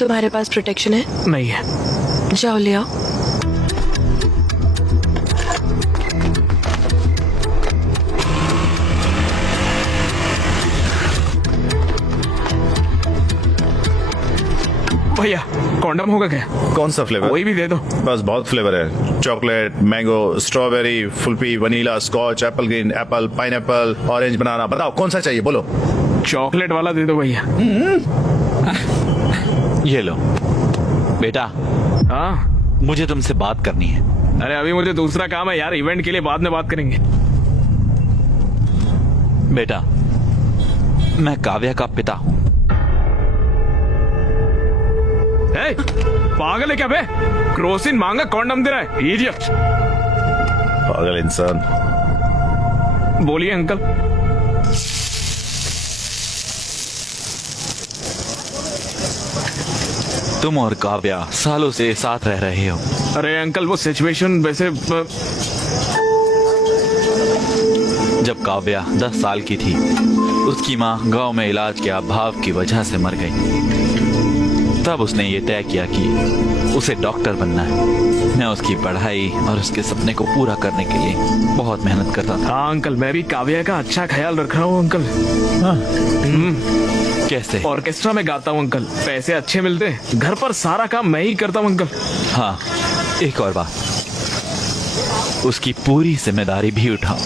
तुम्हारे पास प्रोटेक्शन है? नहीं है। जाओ ले आओ। भैया कॉन्डम होगा क्या? कौन सा फ्लेवर? कोई भी दे दो। बस बहुत फ्लेवर है। चॉकलेट, मैंगो, स्ट्रॉबेरी, फुल्पी, vanilla, scotch, apple green, apple, pineapple, orange, banana. बताओ कौन सा चाहिए, बोलो। चॉकलेट वाला दे दो भैया। ये लो बेटा, हाँ मुझे तुमसे बात करनी है। अरे अभी मुझे दूसरा काम है यार, इवेंट के लिए बाद में बात करेंगे। बेटा, मैं काव्या का पिता हूँ। ए, पागल है क्या बे? क्रोसिन मांगा कॉन्डम दे रहा है, इडियट। पागल इंसान। बोलिए अंकल। तुम और काव्या सालों से साथ रह रहे हो। अरे अंकल वो सिचुएशन वैसे जब काव्या 10 साल की थी, उसकी माँ गांव में इलाज के अभाव की वजह से मर गई। तब उसने ये तय किया कि उसे डॉक्टर बनना है। मैं उसकी पढ़ाई और उसके सपने को पूरा करने के लिए बहुत मेहनत करता था। हाँ अंकल, मैं भी काव्या का अच्छा ख्याल रख रहा हूँ अंकल। कैसे? ऑर्केस्ट्रा में गाता हूँ अंकल, पैसे अच्छे मिलते हैं। घर पर सारा काम मैं ही करता हूँ अंकल। हाँ, एक और बात, उसकी पूरी जिम्मेदारी भी उठाओ।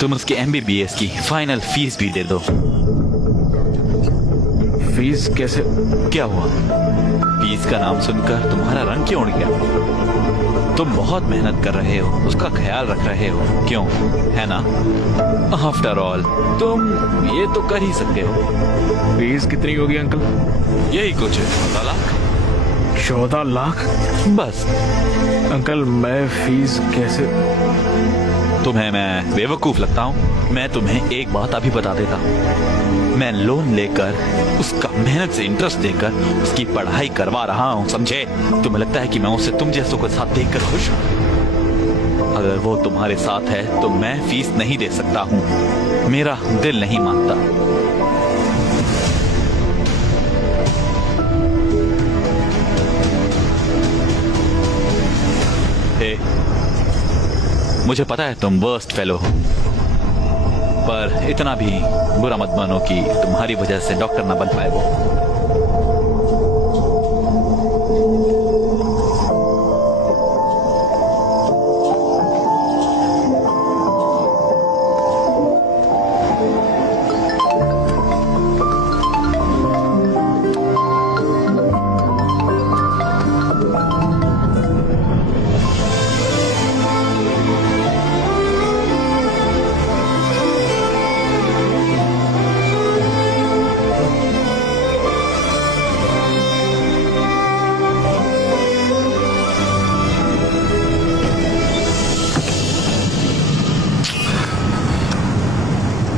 तुम उसके MBBS की फाइनल फीस भी दे दो। फीस कैसे? क्या हुआ? फीस का नाम सुनकर तुम्हारा रंग क्यों उड़ गया? तुम बहुत मेहनत कर रहे हो, उसका ख्याल रख रहे हो, क्यों? है ना? आफ्टर ऑल तुम ये तो कर ही सकते हो। फीस कितनी होगी अंकल? यही कुछ 14 लाख। 14 लाख? बस। अंकल मैं फीस कैसे? तुम्हें मैं बेवकूफ लगता हूँ? मैं तुम्हें एक बात अभी बता देता हूँ। मैं लोन लेकर, उसका मेहनत से इंटरेस्ट देकर उसकी पढ़ाई करवा रहा हूँ, समझे? तुम्हें लगता है कि मैं उसे तुम जैसों के साथ देखकर खुश हूँ? अगर वो तुम्हारे साथ है तो मैं फीस नहीं दे सकता हूँ। मेरा दिल नहीं मानता। हे, मुझे पता है तुम वर्स्ट फेलो हो, पर इतना भी बुरा मत मानो कि तुम्हारी वजह से डॉक्टर ना बन पाए वो।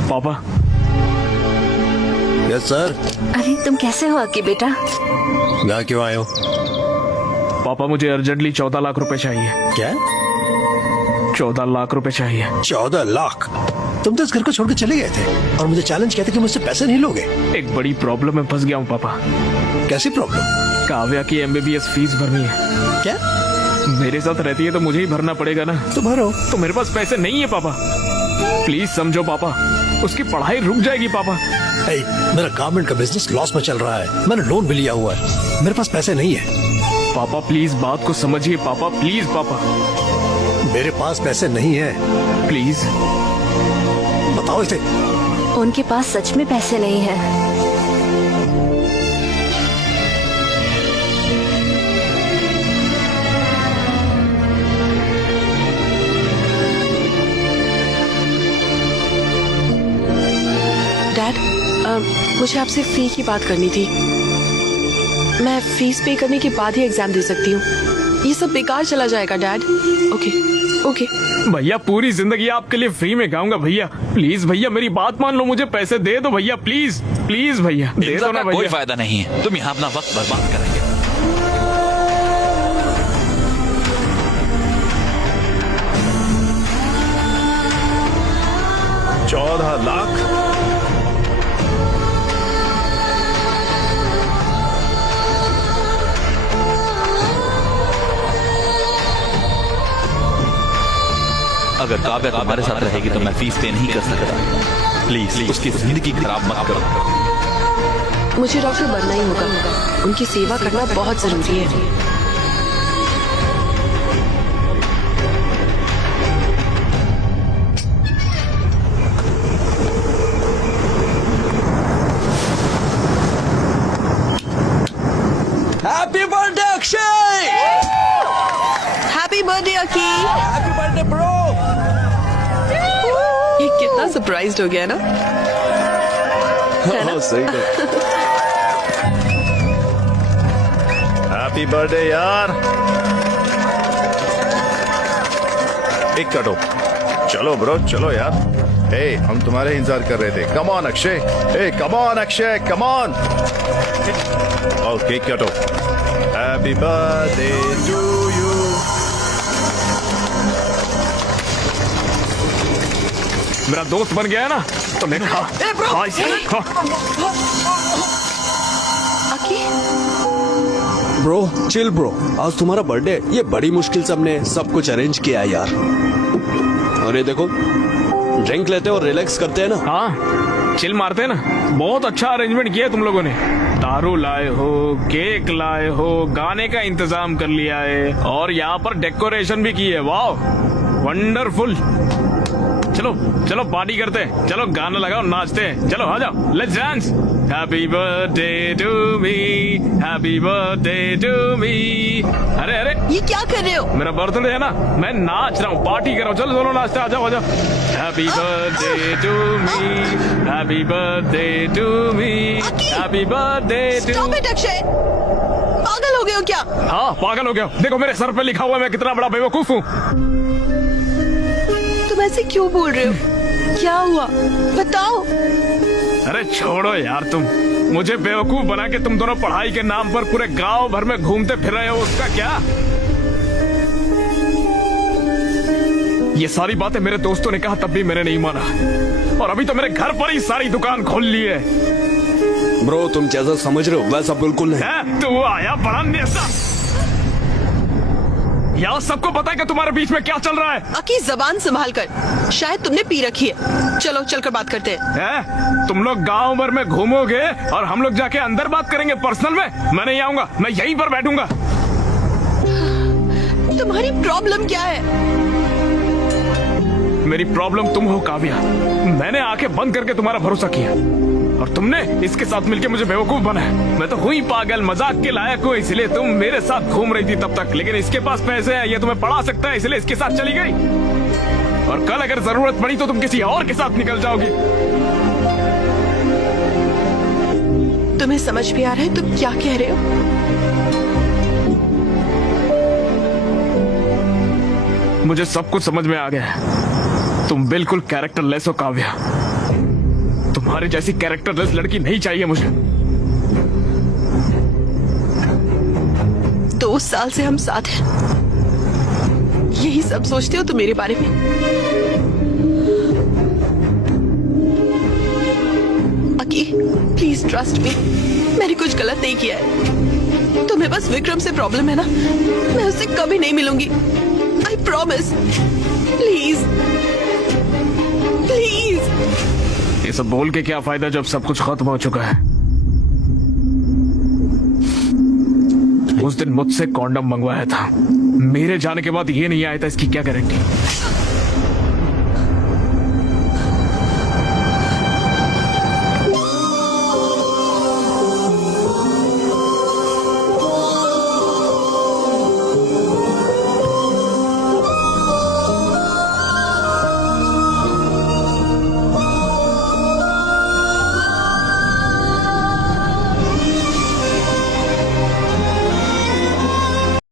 पापा। Yes sir. अरे तुम कैसे हो अक्की बेटा? यहाँ क्यों आए हो? पापा मुझे अर्जेंटली 14 लाख रुपए चाहिए। क्या? 14 लाख रुपए चाहिए। 14 लाख? तुम तो इस घर को छोड़ के चले गए थे और मुझे चैलेंज किया था कि मुझसे पैसे नहीं लोगे। एक बड़ी प्रॉब्लम में फंस गया हूँ पापा। कैसी प्रॉब्लम? काव्या की MBBS फीस भरनी है। क्या? मेरे साथ रहती है तो मुझे ही भरना पड़ेगा ना। तो भरो। तो मेरे पास पैसे नहीं है पापा, प्लीज समझो पापा, उसकी पढ़ाई रुक जाएगी पापा। hey, मेरा गारमेंट का बिजनेस लॉस में चल रहा है, मैंने लोन भी लिया हुआ है, मेरे पास पैसे नहीं है। पापा प्लीज बात को समझिए पापा, प्लीज पापा। मेरे पास पैसे नहीं है। प्लीज बताओ इसे। उनके पास सच में पैसे नहीं है। डैड, मुझे आपसे फी की बात करनी थी। मैं फीस पे करने के बाद ही एग्जाम दे सकती हूँ। ये सब बेकार चला जाएगा डैड। Okay okay. भैया पूरी जिंदगी आपके लिए फ्री में गाऊंगा भैया, प्लीज भैया मेरी बात मान लो, मुझे पैसे दे दो भैया, प्लीज प्लीज भैया दे दो ना भैया। कोई फायदा नहीं है, तुम यहाँ अपना वक्त बर्बाद करेंगे। 14 लाख? अगर काव्या तुम्हारे साथ रहेगी तो मैं फीस पे नहीं कर सकता। प्लीज उसकी जिंदगी खराब मत करो। मुझे डॉक्टर बनना ही होगा। उनकी सेवा करना बहुत जरूरी है। Happy birthday Akshay. Happy birthday Aki. Happy birthday bro. ये कितना सरप्राइज्ड हो गया ना। सही है। हैप्पी बर्थडे यार। एक कटो। चलो ब्रो चलो यार। हे हम तुम्हारे इंतजार कर रहे थे। Come on Akshay. Hey come on Akshay come on. Okay कटो। Happy birthday to you. मेरा दोस्त बन गया है ना, तो मैं खा इसे, खा। अकी ब्रो चिल ब्रो, आज तुम्हारा बर्थडे। ये बड़ी मुश्किल से हमने सब कुछ अरेंज किया है यार। और ये देखो, ड्रिंक लेते और रिलैक्स करते हैं ना। हाँ चिल मारते हैं ना। बहुत अच्छा अरेंजमेंट किया है तुम लोगों ने। दारू लाए हो, केक लाए हो, गाने का इंतजाम कर लिया है और यहाँ पर डेकोरेशन भी की है। वाह वंडरफुल। चलो चलो पार्टी करते हैं। चलो गाना लगाओ, नाचते हैं। चलो आ जाओ, let's dance. Happy birthday to me, happy birthday to me. अरे अरे ये क्या कर रहे हो? मेरा बर्थडे है ना, मैं नाच रहा हूँ, पार्टी कर रहा हूँ। चलो चलो नाचते, आ जाओ आ जाओ। Happy birthday to me, happy birthday to me, happy birthday to. Stop it Akshay, पागल हो गए हो क्या? हाँ पागल हो गया। देखो मेरे सर पे लिखा हुआ है, मैं कितना बड़ा बेवकूफ हूँ। तुम ऐसे क्यों बोल रहे हो? क्या हुआ बताओ। अरे छोड़ो यार, तुम मुझे बेवकूफ बना के तुम दोनों पढ़ाई के नाम पर पूरे गांव भर में घूमते फिर रहे हो, उसका क्या? ये सारी बातें मेरे दोस्तों ने कहा तब भी मैंने नहीं माना, और अभी तो मेरे घर पर ही सारी दुकान खोल ली है। ब्रो तुम जैसा समझ रहे हो वैसा बिल्कुल नहीं। है? तो वो आया बड़ा नेता। यहाँ सबको पता है कि तुम्हारे बीच में क्या चल रहा है। अकी जबान संभाल कर, शायद तुमने पी रखी है। चलो चलकर बात करते हैं। तुम लोग गांव भर में घूमोगे और हम लोग जाके अंदर बात करेंगे पर्सनल में। मैं नहीं आऊंगा, मैं यहीं पर बैठूंगा। तुम्हारी प्रॉब्लम क्या है? मेरी प्रॉब्लम तुम हो काव्या। मैंने आंखें बंद करके तुम्हारा भरोसा किया और तुमने इसके साथ मिलके मुझे बेवकूफ बनाया। मैं तो हुई पागल, मजाक के लायक हूँ, इसलिए तुम मेरे साथ घूम रही थी तब तक। लेकिन इसके पास पैसे हैं, ये तुम्हें पढ़ा सकता है, इसलिए इसके साथ चली गई। और कल अगर जरूरत पड़ी तो तुम किसी और के साथ निकल जाओगी। तुम्हें समझ भी आ रहा है तुम क्या कह रहे हो? मुझे सब कुछ समझ में आ गया है। तुम बिल्कुल कैरेक्टरलेस हो काव्या। तुम्हारी जैसी कैरेक्टरलेस लड़की नहीं चाहिए मुझे। 2 साल से हम साथ हैं, यही सब सोचते हो तुम मेरे बारे में? अकी प्लीज ट्रस्ट मी, मैंने कुछ गलत नहीं किया है। तुम्हें बस विक्रम से प्रॉब्लम है ना, मैं उससे कभी नहीं मिलूंगी। I promise. Please please. ये सब बोल के क्या फायदा जब सब कुछ खत्म हो चुका है। उस दिन मुझसे कॉन्डम मंगवाया था, मेरे जाने के बाद ये नहीं आया था, इसकी क्या गारंटी?